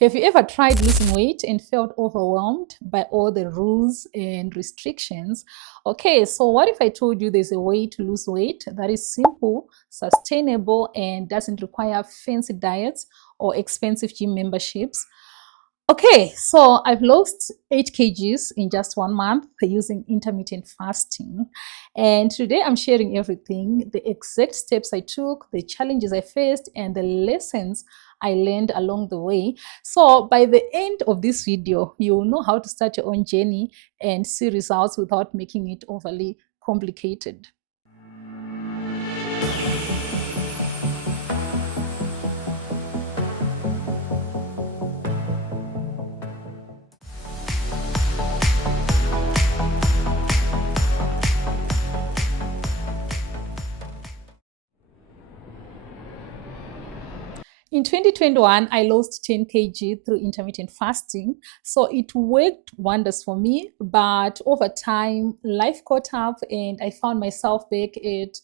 Have you ever tried losing weight and felt overwhelmed by all the rules and restrictions? Okay, so what if I told you there's a way to lose weight that is simple, sustainable, and doesn't require fancy diets or expensive gym memberships? Okay, so I've lost 8 kgs in just 1 month using intermittent fasting. And today I'm sharing everything, the exact steps I took, the challenges I faced, and the lessons I learned along the way. So by the end of this video, you will know how to start your own journey and see results without making it overly complicated. In 2021, I lost 10 kg through intermittent fasting. So it worked wonders for me. But over time, life caught up and I found myself back at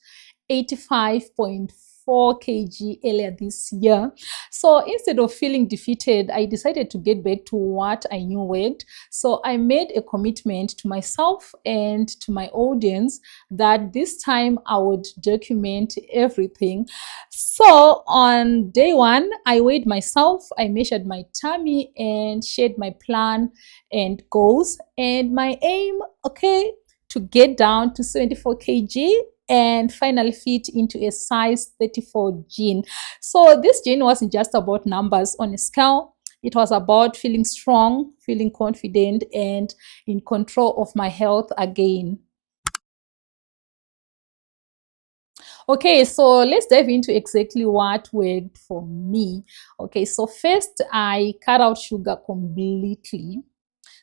85.4 kg earlier this year. So instead of feeling defeated, I decided to get back to what I knew worked. So I made a commitment to myself and to my audience that this time I would document everything. So on day one, I weighed myself, I measured my tummy and shared my plan and goals. And my aim, okay, to get down to 74 kg and finally fit into a size 34 jean. So this jean wasn't just about numbers on a scale. It was about feeling strong, feeling confident, and in control of my health again. Okay, so let's dive into exactly what worked for me. Okay, so first I cut out sugar completely.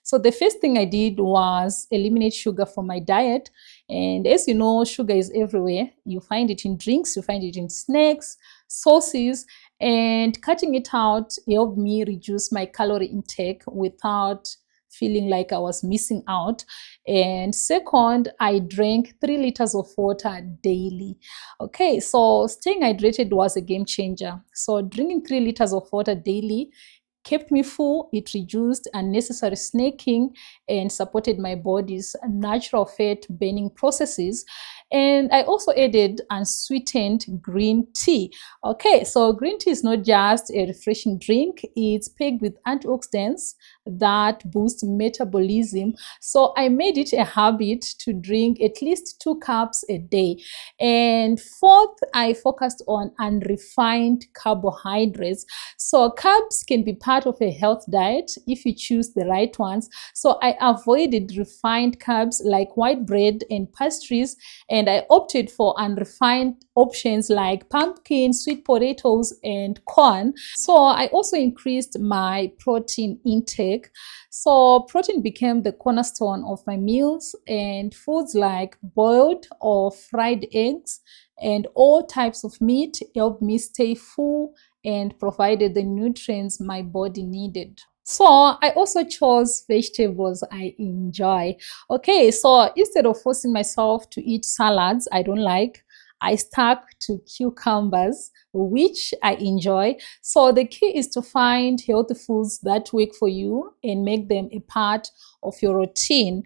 So the first thing I did was eliminate sugar from my diet. And as you know, sugar is everywhere. You find it in drinks, you find it in snacks, sauces, and cutting it out helped me reduce my calorie intake without feeling like I was missing out. And second, I drank 3 liters of water daily. Okay, so staying hydrated was a game changer. So drinking 3 liters of water daily kept me full, it reduced unnecessary snacking and supported my body's natural fat burning processes. And I also added unsweetened green tea. Okay, so green tea is not just a refreshing drink, it's packed with antioxidants that boost metabolism. So I made it a habit to drink at least 2 cups a day. And fourth, I focused on unrefined carbohydrates. So carbs can be part of a health diet if you choose the right ones. So I avoided refined carbs like white bread and pastries, and I opted for unrefined options like pumpkin, sweet potatoes, and corn. So I also increased my protein intake. So protein became the cornerstone of my meals, and foods like boiled or fried eggs and all types of meat helped me stay full and provided the nutrients my body needed. So I also chose vegetables I enjoy. Okay, so instead of forcing myself to eat salads I don't like, I stuck to cucumbers, which I enjoy. So the key is to find healthy foods that work for you and make them a part of your routine.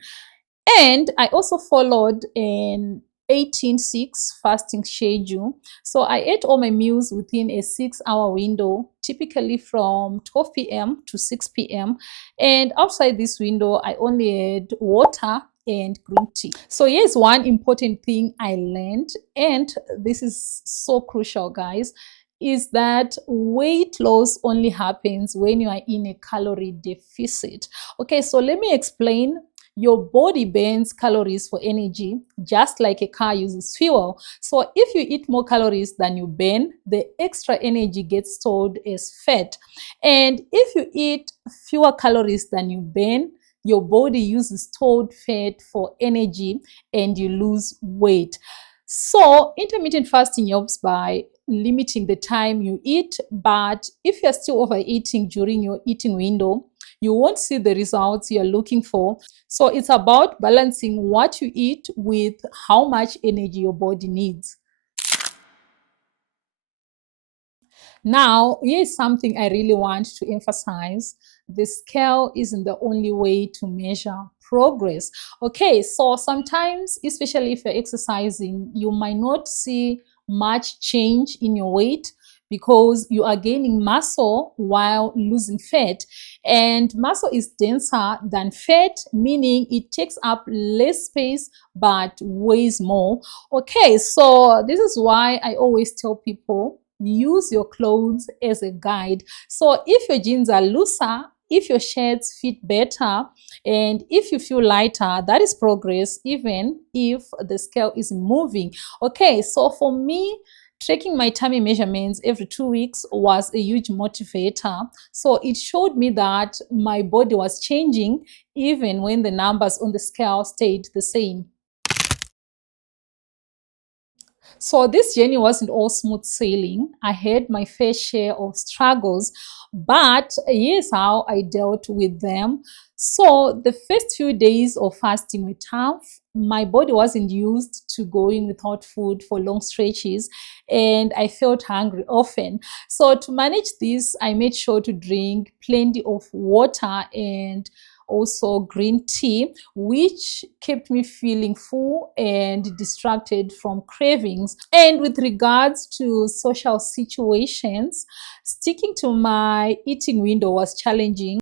And I also followed an 18-6 fasting schedule. So I ate all my meals within a 6-hour window, typically from 12 p.m. to 6 p.m. And outside this window, I only had water and green tea. So here's one important thing I learned, and this is so crucial, guys, is that weight loss only happens when you are in a calorie deficit. Okay, so let me explain. Your body burns calories for energy, just like a car uses fuel. So if you eat more calories than you burn, the extra energy gets stored as fat. And if you eat fewer calories than you burn, your body uses stored fat for energy and you lose weight. So intermittent fasting helps by limiting the time you eat, but if you're still overeating during your eating window, you won't see the results you're looking for. So it's about balancing what you eat with how much energy your body needs. Now, here's something I really want to emphasize. The scale isn't the only way to measure progress. Okay, so sometimes, especially if you're exercising, you might not see much change in your weight because you are gaining muscle while losing fat. And muscle is denser than fat, meaning it takes up less space but weighs more. Okay, so this is why I always tell people use your clothes as a guide. So if your jeans are looser, if your shirts fit better, and if you feel lighter, that is progress, even if the scale is moving. Okay, so for me, tracking my tummy measurements every 2 weeks was a huge motivator. So it showed me that my body was changing even when the numbers on the scale stayed the same. So this journey wasn't all smooth sailing. I had my fair share of struggles, but here's how I dealt with them. So the first few days of fasting were tough. My body wasn't used to going without food for long stretches, and I felt hungry often. So to manage this, I made sure to drink plenty of water and also green tea, which kept me feeling full and distracted from cravings. And with regards to social situations, sticking to my eating window was challenging.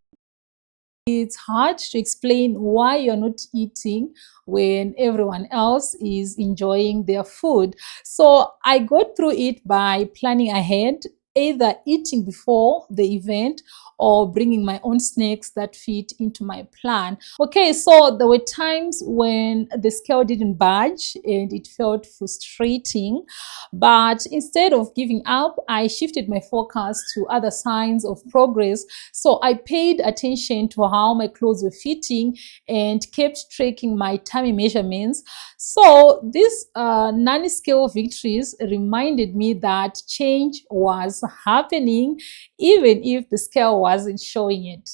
It's hard to explain why you're not eating when everyone else is enjoying their food. So I got through it by planning ahead, either eating before the event or bringing my own snacks that fit into my plan. Okay, so there were times when the scale didn't budge and it felt frustrating. But instead of giving up, I shifted my focus to other signs of progress. So I paid attention to how my clothes were fitting and kept tracking my tummy measurements. So these non-scale victories reminded me that change was happening even if the scale wasn't showing it.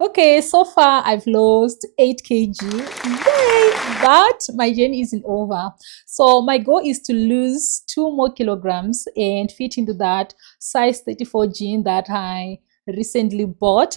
Okay, so far I've lost 8 kg. Yay! But my journey isn't over. So my goal is to lose 2 more kilograms and fit into that size 34 jean that I recently bought.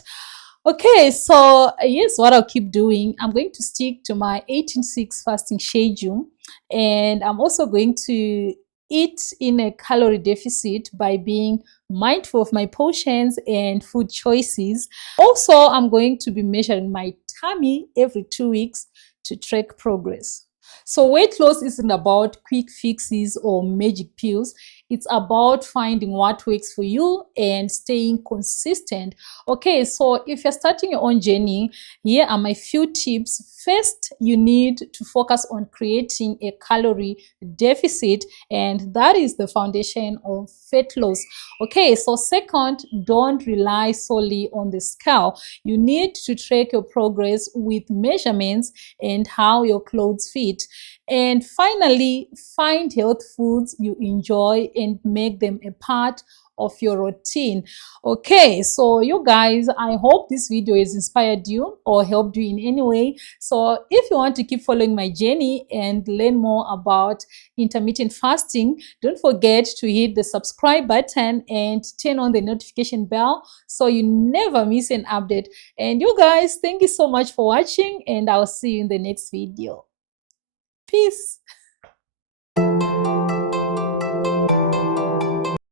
Okay, so here's what I'll keep doing. I'm going to stick to my 18-6 fasting schedule, and I'm also going to eat in a calorie deficit by being mindful of my portions and food choices. Also, I'm going to be measuring my tummy every 2 weeks to track progress. So, weight loss isn't about quick fixes or magic pills. It's about finding what works for you and staying consistent. Okay, so if you're starting your own journey, here are my few tips. First, you need to focus on creating a calorie deficit, and that is the foundation of fat loss. Okay, so second, don't rely solely on the scale. You need to track your progress with measurements and how your clothes fit. And finally, find health foods you enjoy and make them a part of your routine. Okay, so you guys, I hope this video has inspired you or helped you in any way. So if you want to keep following my journey and learn more about intermittent fasting, don't forget to hit the subscribe button and turn on the notification bell so you never miss an update. And you guys, thank you so much for watching, and I'll see you in the next video. Peace.